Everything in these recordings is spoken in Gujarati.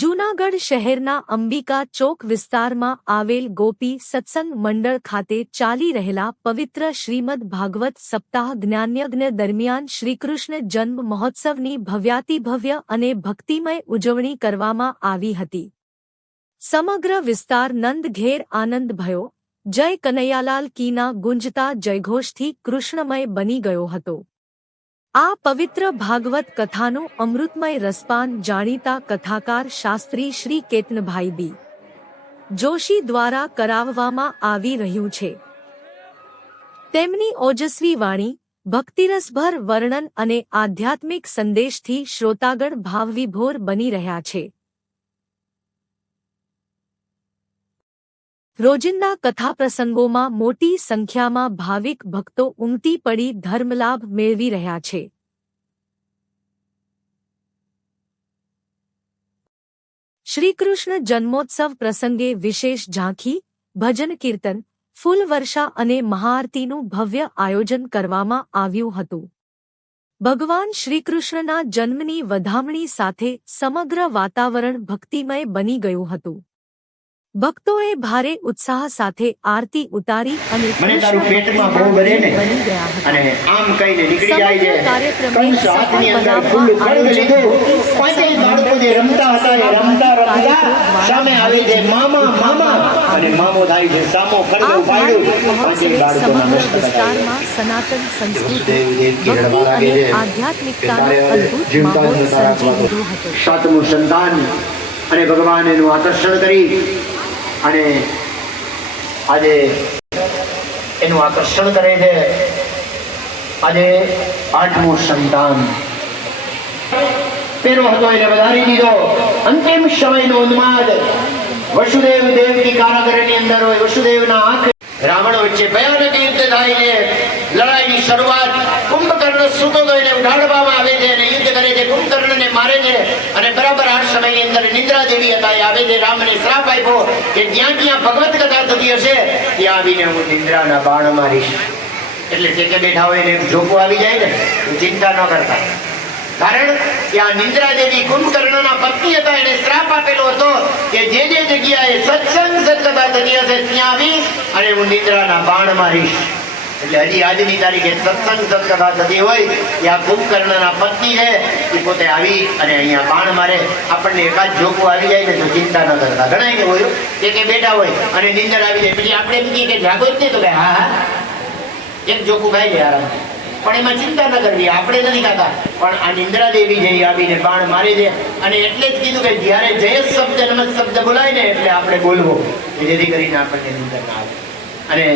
જૂનાગઢ શહેરના અંબિકા ચોક વિસ્તારમાં આવેલ ગોપી સત્સંગ મંડળ ખાતે ચાલી રહેલા પવિત્ર શ્રીમદ ભાગવત સપ્તાહ જ્ઞાનયજ્ઞ દરમિયાન શ્રીકૃષ્ણ જન્મ મહોત્સવની ભવ્યાતિભવ્ય અને ભક્તિમય ઉજવણી કરવામાં આવી હતી। સમગ્ર વિસ્તાર નંદઘેર આનંદ ભયો, જય કનૈયાલાલ કીના ગુંજતા જયઘોષથી કૃષ્ણમય બની ગયો હતો। આ પવિત્ર ભાગવત કથાનું અમૃતમય રસપાન જાણીતા કથાકાર શાસ્ત્રી શ્રી કેતનભાઈ બી જોશી દ્વારા કરાવવામાં આવી રહ્યું છે। તેમની ઓજસ્વી વાણી, ભક્તિરસભર વર્ણન અને આધ્યાત્મિક સંદેશથી શ્રોતાગણ ભાવવિભોર બની રહ્યા છે। રોજિંદા કથા પ્રસંગોમાં મોટી સંખ્યામાં ભાવિક ભક્તો ઉમટી પડી ધર્મલાભ મેળવી રહ્યા છે। શ્રીકૃષ્ણ જન્મોત્સવ પ્રસંગે વિશેષ ઝાંખી, ભજન કીર્તન, ફૂલવર્ષા અને મહાઆરતીનું ભવ્ય આયોજન કરવામાં આવ્યું હતું। ભગવાન શ્રીકૃષ્ણના જન્મની વધામણી સાથે સમગ્ર વાતાવરણ ભક્તિમય બની ગયું હતું। ભક્તોએ ભારે ઉત્સાહ સાથે આરતી ઉતારી અને મને તારું પેટમાં બહુ ભરે ને અને આમ કહીને નીકળી જાય છે। કંસ હાથની અંદર ફૂલ ખડગ લીધું, પાંચેય બાળકો જે રમતા હતા એ રમતા રમતા સામે આવે છે મામા મામા અને મામો થાય છે સામો ખડગ ઉપાડ્યું। પાંચેય બાળકોના વિસ્તારમાં સનાતન સંસ્કૃતિ, ભક્તિ અને આધ્યાત્મિકતાનો અદ્ભુત માહોલ સર્જી દીધો હતો। સાતમું સંતાન અને ભગવાન એનું આકર્ષણ કરી અને આજે એનું આકર્ષણ કરે છે। આજે આઠમું સંતાન પેલો હતો એને વધારી દીધો। અંતિમ સમયનો ઉન્માદ વસુદેવ દેવકી કારાગરની અંદર હોય। વસુદેવના આંખ રાવણ વચ્ચે ભયાનક યુદ્ધ થાય છે। લડાઈની શરૂઆત કુંભકર્ણ સૂતો તો એને ઉઠાડવામાં આવે છે અને યુદ્ધ કરે છે, કુંભકર્ણને મારે છે અને બરાબર આ સમયની અંદર નિદ્રા દેવી હતા એ આવે છે। રામને શ્રાપ આપ્યો કે જ્યાં જ્યાં ભગવત કથા થતી હશે ત્યાં આવીને હું નિદ્રાના બાણ મારીશ। એટલે ટેકે બેઠા હોય એને જોકો આવી જાય ને તો ચિંતા ન કરતા, કારણ કે આ નિદ્રા દેવી કુંભકર્ણના પત્ની હતા, એને શ્રાપ આપેલો હતો કે જે જે જગ્યાએ સત્સંગ સત્કથા થતી હશે ત્યાં આવી અને હું નિદ્રાના બાણ મારીશ। એટલે હજી આજની તારીખે સત્સંગ સત્કથા થતી હોય ત્યાં કુંભકર્ણના પત્ની છે એ પોતે આવી અને અહીંયા બાણ મારે। આપણને એકાદ જોકું આવી જાય ને તો ચિંતા ન કરતા, ઘણા કે હોય કે બેઠા હોય અને નિંદર આવી જાય પછી આપણે એમ કહીએ કે જાગો જ નહીં તો કે હા હા એક જોકું ખાઈ જાય આરામ, પણ એમાં ચિંતા ન કરવી, આપણે નથી ખાતા। પણ આ નિંદ્રા દેવી જે આવીને બાણ મારી દે અને એટલે જ કીધું કે જ્યારે જય શબ્દ નમઃ શબ્દ બોલાય ને એટલે આપણે બોલવો જેથી કરીને આપણને નિંદર ના આવે। અને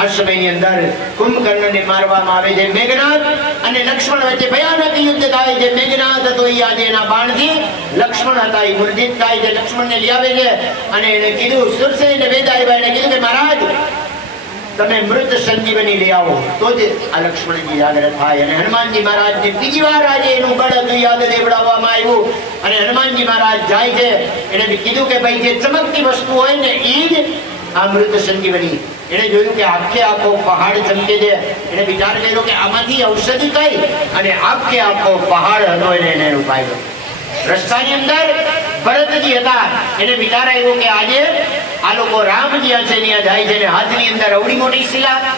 આ સમયની અંદર કુંભકર્ણને મારવામાં આવે છે। મેઘનાદ અને લક્ષ્મણ વચ્ચે ભયાનક યુદ્ધ થાય છે। મેઘનાદ હતો એ આજે એના બાણથી, લક્ષ્મણ હતા એ મૂર્છિત થાય છે। લક્ષ્મણને લઈ આવે છે અને એને કીધું સુરસેન વેદ આવ્યા, એને કીધું કે મહારાજ તમે મૃત સંજીવની લઈ આવો તો જ આ લક્ષ્મણજી જાગ્રત થાય। અને હનુમાનજી મહારાજને બીજી વાર આજે એનું બળ હતું યાદ દેવડાવવામાં આવ્યું અને હનુમાનજી મહારાજ જાય છે, એને કીધું કે ભાઈ જે ચમકતી વસ્તુ હોય ને એ જ આ મૃત સંજીવની। એને જોયું કે આખે આખો પહાડ ચમકે છે, એને વિચાર કર્યો કે આમાંથી ઔષધિ કઈ અને આખે આખો પહાડ હતો એને ઉપાયો। રસ્તાની અંદર ભરતજી હતા, એને વિચાર આવ્યો કે આજે આ લોકો રામ જ્યાં છે ત્યાં જાય છે, હાથની અંદર અવળી મોટી શિલા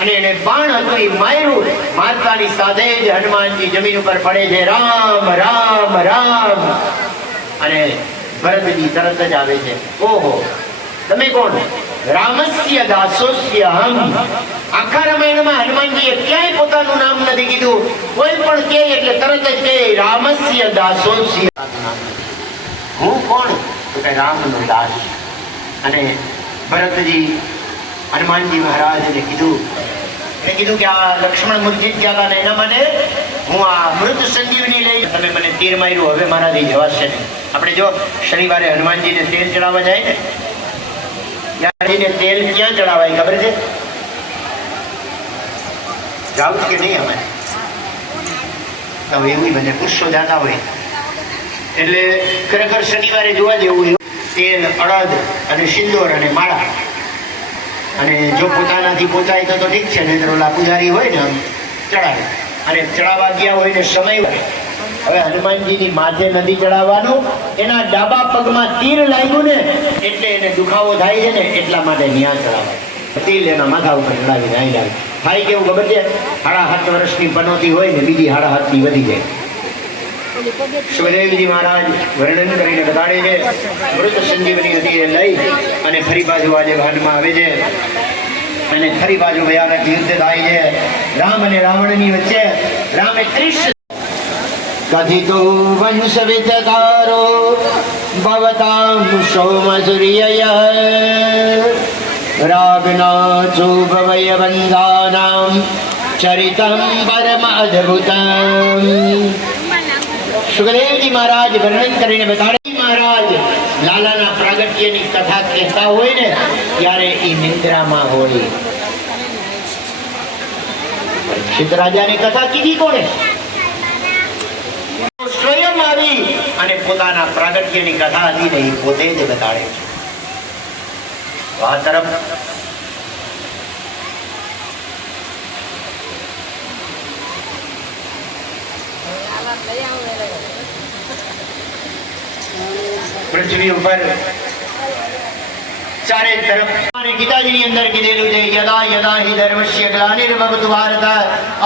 અને એને બાણ હતું એ માર્યું। મારતાની સાથે જ હનુમાનજી જમીન ઉપર પડે છે, રામ રામ રામ। અને ભરતજી તરત જ આવે છે, ઓહો તમે કોણ? રામસ્ય દાસોસ્ય હમ। આખા રામાયણમાં હનુમાનજીએ ક્યાંય પોતાનું નામ નથી કીધું, કોઈ પણ કહે એટલે તરત જ કહે રામસ્ય દાસોસ્ય। હું કોણ? તો કે રામનો દાસ। અને ભરતજી હનુમાનજી મહારાજને કીધું કે આ લક્ષ્મણ મૂર્છિત ગયા હતા ને એના માટે હું આ મૃત સંજીવની લઈ, તમે મને તીર માર્યું, હવે મારાથી જવાશે નહીં। આપણે જો શનિવારે હનુમાનજીને તેલ ચડાવવા જાય ને તેલ ક્યાં ચડાવાય ખબર છે? જાવ કે નહીં? અમે તો એવું બને પુરુષો જાતા હોય એટલે ખરેખર શનિવારે જોવા જેવું તેલ, અડદ અને સિંદૂર અને માળા। અને જો પોતાનાથી પહોંચાય તો ઠીક છે, નહીં તો ઓલા પૂજારી હોય ને ચડાવે અને ચડાવવા ગયા હોય ને સમય હોય હવે હનુમાનજીની માથે નથી ચડાવવાનું, એના ડાબા પગમાં તીર લાગ્યું ને એટલે એને દુખાવો થાય છે ને એટલા માટે ન્યા ચડાવાય. તીર એના માથા ઉપર ચડાવી નાઈ જાય. થાય કેવું ખબર છે? 7.5 વર્ષની પનોતી હોય ને બીજી 7.5 ની વધી જાય. સુખદેવજી મહારાજ વર્ણન કરીને બતાડે છે, મૃત સંજીવની નદીએ લઈ અને ફરી બાજુ આજે ભાનમાં આવે છે અને ફરી બાજુ ભયાનક યુદ્ધ થાય છે રામ અને રાવણની વચ્ચે. રામે 30 કથિતો વંશ વિધારો ભવતામ સોમસૂર્યય રાગના શુભવય બંધાનામ ચરિતમ પરમ અદ્ભુતમ. સુખદેવજી મહારાજ વર્ણન કરીને બતાડે, મહારાજ લાલાના પ્રાગટ્યની કથા કહેતા હોય ને ત્યારે એ નિંદ્રામાં હોય. પરીક્ષિત રાજાની કથા કીધી કોણે? સ્વયં આવી અને પોતાના પ્રાગટ્યની કથા હતી ને એ પોતે જ બતાડે છે. આ તરફ પૃથ્વી ઉપર ચારે તરફ ગીતાજીની અંદર કીધેલું છે, યદા યદા હિ ધર્મસ્ય ગ્લાનિર્ભવતુ ભારત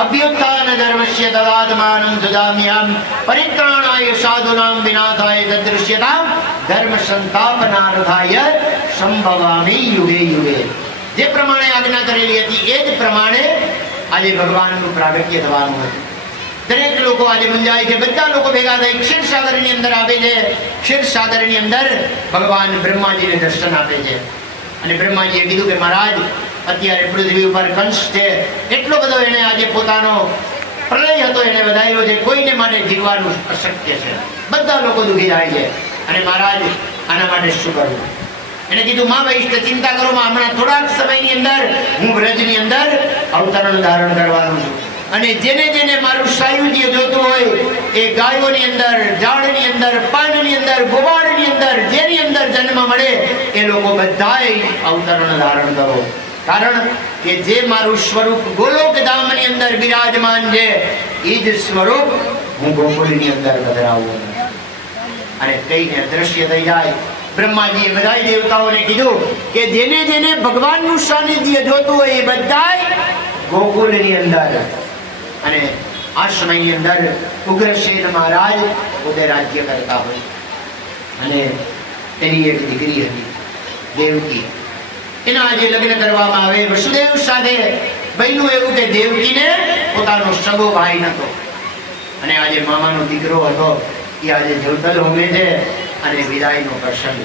અભ્યુત્થાન ધર્મસ્ય તદાત્માનં સદામ્યહં પરિત્રાણાય સાધૂનાં વિનાશાય તદ્દૃશ્યતાં ધર્મ સંસ્થાપનાર્થાય સંભવામિ યુગે યુગે. જે પ્રમાણે આજ્ઞા કરેલી હતી એ જ પ્રમાણે આજે ભગવાનનું પ્રાગટ્ય થવાનું હતું. દરેક લોકો આજે મૂંઝાય છે, બધા લોકો ભેગા થઈ ક્ષીરસાગરની અંદર આવે છે. ક્ષીરસાગરની અંદર ભગવાન બ્રહ્માજીને દર્શન આપે છે અને બ્રહ્માજીએ કીધું કે મહારાજ અત્યારે પૃથ્વી ઉપર કંસ છે, એટલો બધો એને આજે પોતાનો પ્રલય હતો એને વધાર્યો છે, કોઈને માટે જીવવાનું અશક્ય છે, બધા લોકો દુઃખી થાય છે અને મહારાજ આના માટે શું કરવું? એને કીધું મા વૈષ્ણવ ચિંતા કરો માં, હમણાં થોડાક સમયની અંદર હું વ્રજની અંદર અવતરણ ધારણ કરવાનું છું અને જેને જેને મારું સાયુજ્ય જોતું હોય એ ગાયોની અંદર, ઝાડની અંદર, પાનની અંદર, ગોવાળની અંદર, જેની અંદર જન્મ મળે એ લોકો બધાય અવતરણ ધારણ કરો. કારણ કે જે મારું સ્વરૂપ ગોલોક ધામની અંદર બિરાજમાન છે એ જ સ્વરૂપ હું ગોકુળની અંદર પધરાવું. અને કઈને દ્રશ્ય થઈ જાય. બ્રહ્માજીએ બધા દેવતાઓને કીધું કે જેને જેને ભગવાનનું સાનિધ્ય જોતું હોય એ બધાય ગોકુળની અંદર. અને આ સમયની અંદર ઉગ્રસેન મહારાજ પોતે રાજ્ય કરતા હોય અને એની એક દીકરી હતી દેવકી. એના આજે લગ્ન કરવામાં આવે વસુદેવ સાથે. બન્યું એવું કે દેવકીને પોતાનો સગો ભાઈ નતો અને આજે મામાનો દીકરો હતો એ આજે જવતલ હોમે છે અને વિદાયનો પ્રસંગ.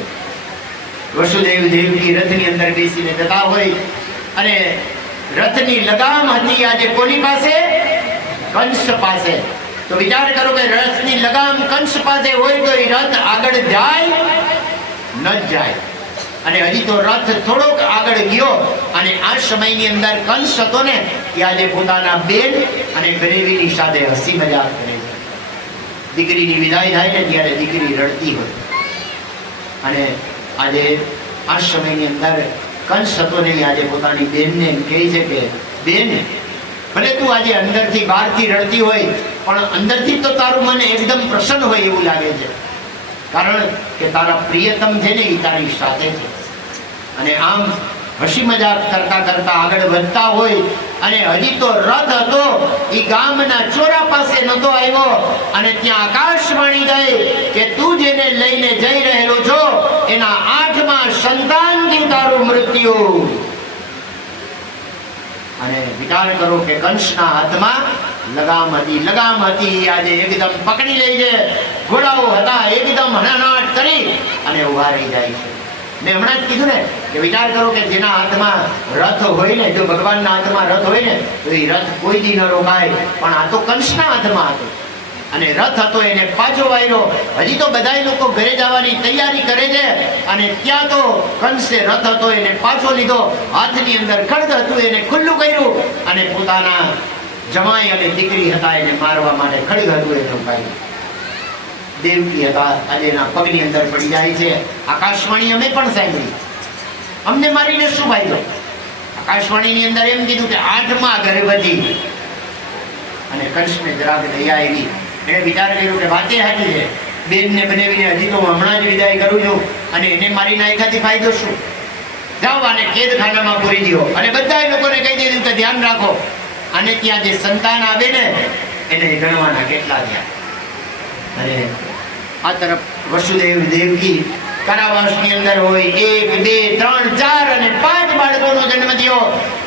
વસુદેવ દેવકી રથની અંદર બેસીને જતા હોય અને રથની લગામ હતી આજે કોની પાસે? કંસ પાસે. તો વિચાર કરો કે રથની લગામ કંસ પાસે હોય તો એ રથ આગળ જાય ન જાય. અને હજી તો રથ થોડોક આગળ ગયો અને આ સમયની અંદર કંસ હતો ને એ આજે પોતાના બેન અને ગરેવીની સાથે હસી મજાક કરે છે. દીકરીની વિદાય થાય ને ત્યારે દીકરી રડતી હોય અને આજે આ સમયની અંદર કંસ હતો ને આજે પોતાની બેનને કહે છે કે બેન, ભલે તું આજે અંદરથી બહારથી રડતી હોય પણ અંદરથી તો તારું મન એકદમ પ્રસન્ન હોય એવું લાગે છે, કારણ કે તારા પ્રિયતમ છે ને એ તારી સાથે છે. અને આમ હસી મજાક કરતા કરતા આગળ વધતા હોય અને હજી તો રથ હતો એ ગામના ચોરા પાસે નતો આવ્યો અને ત્યાં આકાશવાણી ગઈ કે તું જેને લઈને જઈ રહેલો છો એના 8મા સંતાનથી તારું મૃત્યુ. અને વિચાર કરો કે કંસના હાથમાં લગામ હતી આજે એકદમ પકડી લઈ છે. ઘોડાઓ હતા એકદમ હણાનાટ કરી અને ઉભા રહી જાય છે. મેં હમણાં જ કીધું ને કે વિચાર કરો કે જેના હાથમાં રથ હોય ને, જો ભગવાનના હાથમાં રથ હોય ને તો એ રથ કોઈ દી ન રોકાય, પણ આ તો કંસના હાથમાં હતો અને રથ હતો એને પાછો વાળ્યો. હજી તો બધા લોકો ઘરે જવાની તૈયારી કરે છે અને ત્યાં તો કંસે રથ હતો એને પાછો લીધો, હાથની અંદર ખડગ હતું એને ખુલ્લું કર્યું અને પોતાના જમાઈ અને દીકરી હતા એને મારવા માટે ખડગ હતું એને ઉપાડ્યું. દેવકી હતા આજે એના પગની અંદર પડી જાય છે. આકાશવાણી અમે પણ સાંભળી, અમને મારીને શું ફાયદો? આકાશવાણીની અંદર એમ કીધું કે 8મા ગર્ભવતી અને કંસને જરાક દયા આવી એને વિચાર કર્યો કે વાતે સાચી છે, બેનને બનાવીને હજી તો હું હમણાં જ વિદાય કરું છું અને એને મારી નાયકાથી ફાયદો શું? જાઓ આને કેદખાનામાં પૂરી દો. અને બધા લોકોને કહી દીધું કે ધ્યાન રાખો, અને ત્યાં જે સંતાન આવે ને એને ગણવાના કેટલા થયા. અને આ તરફ વસુદેવ દેવકી કારાવાસની અંદર હોય 1 2 3 4 અને 5 બાળકોનો જન્મ થયો.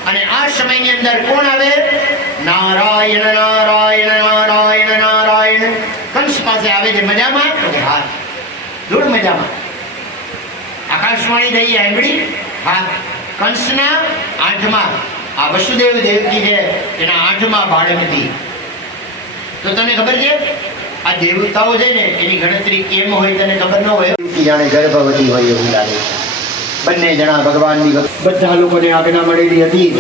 અને આ સમયની અંદર કોણ આવે? નારાયણ નારાયણ નારાયણ નારાયણ. કંસ પાસે આવે છે. મજામાં? હા, દૂર મજામાં. આકાશવાણી થઈ સાંભળી? હા. કંસના 8મા આ વસુદેવ દેવકી છે એના 8મા બાળકથી. તો તને ખબર છે આ દેવતાઓ છે ને એની ગણતરી કેમ હોય તને ખબર ન હોય? જાણે ગર્ભવતી હોય એવું લાગે. બંને જણા ભગવાનની બધા લોકોને આજ્ઞા મળેલી હતી.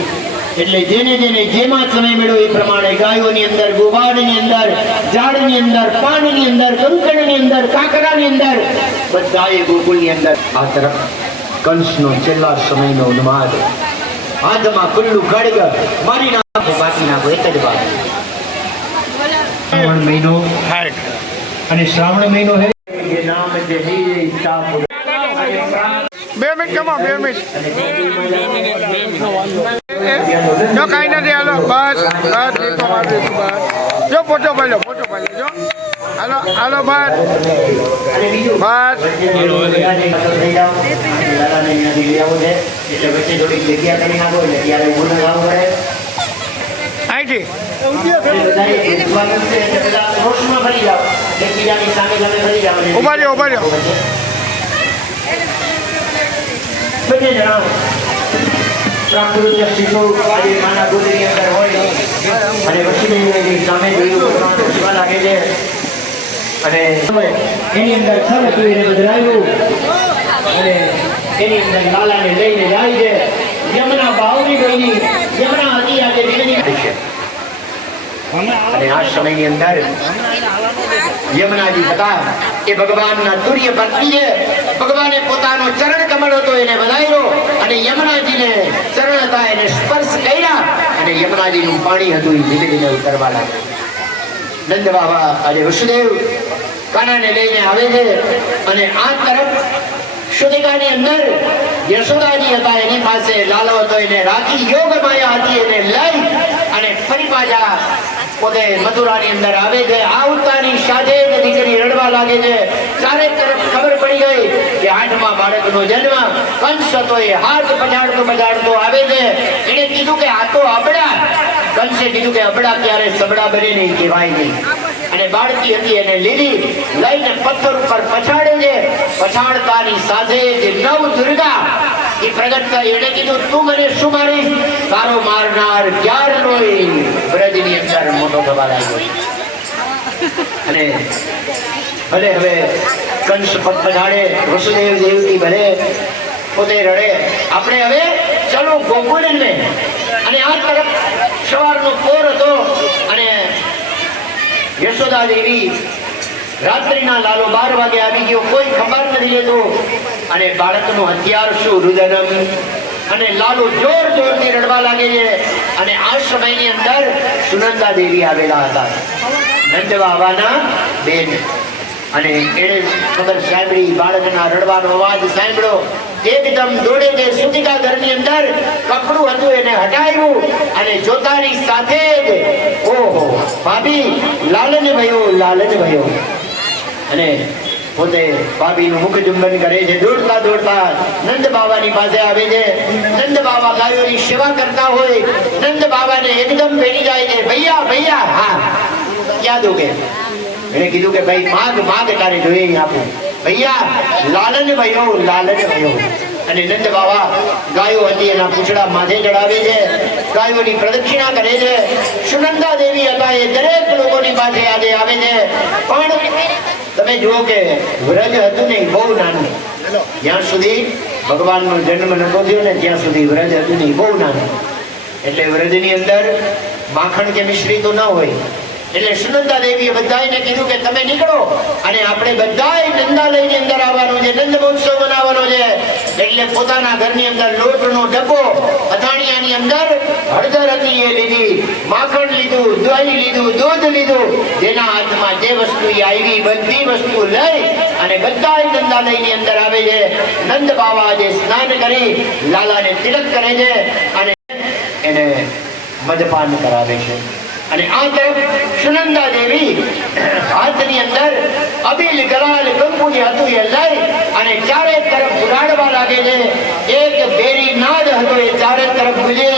એટલે જેને જેને જેમાં સમય મળ્યો એ પ્રમાણે ગાયોની અંદર, ગોવાળની અંદર, ઝાડની અંદર, પાનની અંદર, કંકણની અંદર, કાંકરાની અંદર, બધાએ ગોકુળની અંદર. આ તરફ કંસનો છેલ્લા સમયનો ઉન્માદ. હાથમાં ખુલ્લું ખડગ, મારી નાખો બાકી નાખો, એક જ વાત. શ્રાવણ મહિનો અને શ્રાવણ મહિનો હે એ નામ જે હે ઈચ્છા 2 મિનિટ કમો 2 મિનિટ જો કાંઈ નથી. હાલો બસ બસ દીપો મારી બસ. જો ફોટો પાડ્યો જો. હાલો હાલો બસ બસ. અહીંથી ઉભા રહ્યો બંને જણા પ્રાકૃતિક શિશુ આજે માના ગોદની અંદર હોય અને વસુદેવની સામે જોયું શિવા લાગે છે. અને એની અંદર છલ હતું એને બદલાયું અને એની અંદર લાલાને લઈને જાય છે. યમુના બાવની ગઈની યમુના હતી આજે દીકરી છે. અને આ સમયની અંદર યમુનાજી હતા એ ભગવાનના તુર્ય પત્ની છે. ભગવાને પોતાનો ચરણ કમળ હતો એને વધાર્યો અને યમુનાજીને ચરણ હતા એને સ્પર્શ કર્યા અને યમુનાજીનું પાણી હતું એ ધીમે ધીમે ઉતરવા લાગ્યું. નંદ બાબા આજે વસુદેવ કાનાને લઈને આવે છે અને આ તરફ સુધિકાની અંદર યશોદાજી હતા એની પાસે લાલો હતો એને રાખી યોગ માયા હતી એને લઈ અને ફરી પાછા પોતે મથુરાની અંદર આવે છે. આવતાની સાથે જ દીકરી રડવા લાગે છે. ચારે તરફ ખબર પડી ગઈ કે 8મા બાળકનો જન્મ. કંસ હતો એ હાથ પછાડતો આવે છે. એને કીધું કે આ તો અબડા. કંસે કીધું કે અબડા ક્યારે સબડા બને નહીં, કહેવાય નહીં. અને બાળકી હતી એને લીધી લઈને પથ્થર ઉપર પછાડે છે. પછાડતાની સાથે જે નવ દુર્ગા એ પ્રગટ થઈ. એને કીધું તું મને શું મારીશ? તારો મારનાર ક્યારનો બ્રજની અંદર મોટો થવા લાગ્યો. અને ભલે હવે કંસ પગ પછાડે, વસુદેવ દેવકી ભલે પોતે રડે, આપણે હવે ચલો ગોકુળ ને. અને આ તરફ સવારનો પોર હતો અને યશોદા દેવી રાત્રિના લાલો 12 વાગે આવી ગયો. કોઈ ખબર નથી લેતો. અને બાળકનું હથિયાર શું? રુદનમ. અને લાલો જોર જોરથી રડવા લાગે છે. અને આ સમયની અંદર સુનંદા દેવી આવેલા હતા, નંદ બાબાના બેન. અને એને ખબર સાંભળી, બાળકના રડવાનો અવાજ સાંભળ્યો. એકદમ દોડે તે સુતિકા ઘરની અંદર કપડું હતું એને હટાવ્યું અને જોતાની સાથે જ ઓહો ભાભી લાલન ભયો. અને પોતે ભાભીનું મુખ ચુંબન કરે છે. દોડતા દોડતા નંદ બાબાની પાસે આવે છે. નંદ બાબા ગાયોની સેવા કરતા હોય. નંદ બાબાને એકદમ ભેટી જાય છે. ભૈયા હા ક્યાં દો કે? એને કીધું કે ભાઈ માગ તારે જોઈએ આપું. ભૈયા લાલન ભયો. અને નંદ બાબા ગાયો હતી એના પૂંછડા માથે ચડાવે છે. ગાયોની પ્રદક્ષિણા કરે છે. સુનંદા દેવી હતા એ દરેક લોકોની પાસે આજે આવે છે. પણ તમે જુઓ કે વ્રજ હતું ને બહુ નાનું. જ્યાં સુધી ભગવાનનો જન્મ નતો થયો ને ત્યાં સુધી વ્રજ હતું નહીં, બહુ નાનું. એટલે વ્રજની અંદર માખણ કે મિશ્રી તો ન હોય. એટલે સુનંદા દેવીએ બધાને કીધું કે તમે નીકળો અને આપણે બધાય નંદાલયની અંદર આવવાનું છે, નંદ મહોત્સવ મનાવવાનો છે. એટલે એટલે પોતાના ઘરની અંદર લોટનો ડબ્બો, અથાણિયાની અંદર હળદર હતી એ લીધી, માખણ લીધું, દહીં લીધું, દૂધ લીધું, જેના હાથમાં જે વસ્તુ આવી બધી વસ્તુ લઈ અને બધા નંદાલયની અંદર આવે છે. નંદ બાવા આજે સ્નાન કરી લાલાને તિલક કરે છે અને એને મદપાન કરાવે છે. અને આ તરફ સુનંદા દેવી હાથની અંદર અબીલ ગલાલ કંકુની હતું એ લઈ અને ચારે તરફ ઉડાડવા લાગે છે. એક બેરી નાદ હતો એ ચારે તરફ ગુજે,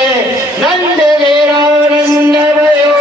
નંદ નંદ ભયો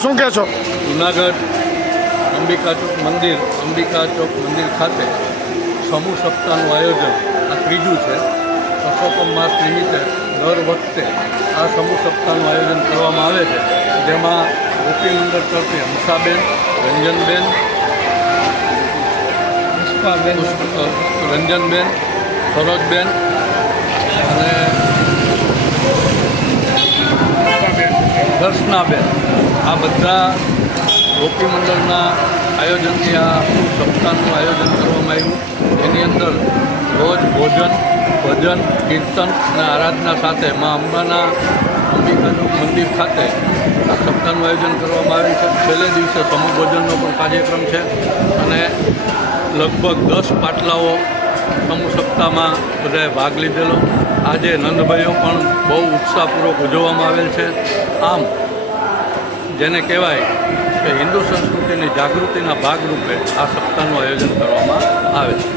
શું કહેશો? જુનાગઢ અંબિકા ચોક મંદિર ખાતે સમૂહ સપ્તાહનું આયોજન આ ત્રીજું છે. પરસોત્તમ માસ નિમિત્તે દર વખતે આ સમૂહ સપ્તાહનું આયોજન કરવામાં આવે છે, જેમાં ગોપી મંડળ તરફથી હંસાબેન, રંજનબેન, રંજનબેન, સરોજબેન અને દર્શનાબેન, આ બધા ગોપી મંડળના આયોજનથી આ સપ્તાહનું આયોજન કરવામાં આવ્યું. એની અંદર રોજ ભોજન, ભજન, કીર્તન અને આરાધના સાથે મા અંબાના અંબિકાનું મંદિર ખાતે આ સપ્તાહનું આયોજન કરવામાં આવેલ છે. છેલ્લે દિવસે સમૂહ ભોજનનો પણ કાર્યક્રમ છે અને લગભગ 10 પાટલાઓ સમૂહ સપ્તાહમાં બધાએ ભાગ લીધેલો. આજે નંદભાઈઓ પણ બહુ ઉત્સાહપૂર્વક ઉજવવામાં આવેલ છે. આમ જેને કહેવાય કે હિન્દુ સંસ્કૃતિની જાગૃતિના ભાગરૂપે આ સપ્તાહનું આયોજન કરવામાં આવે છે.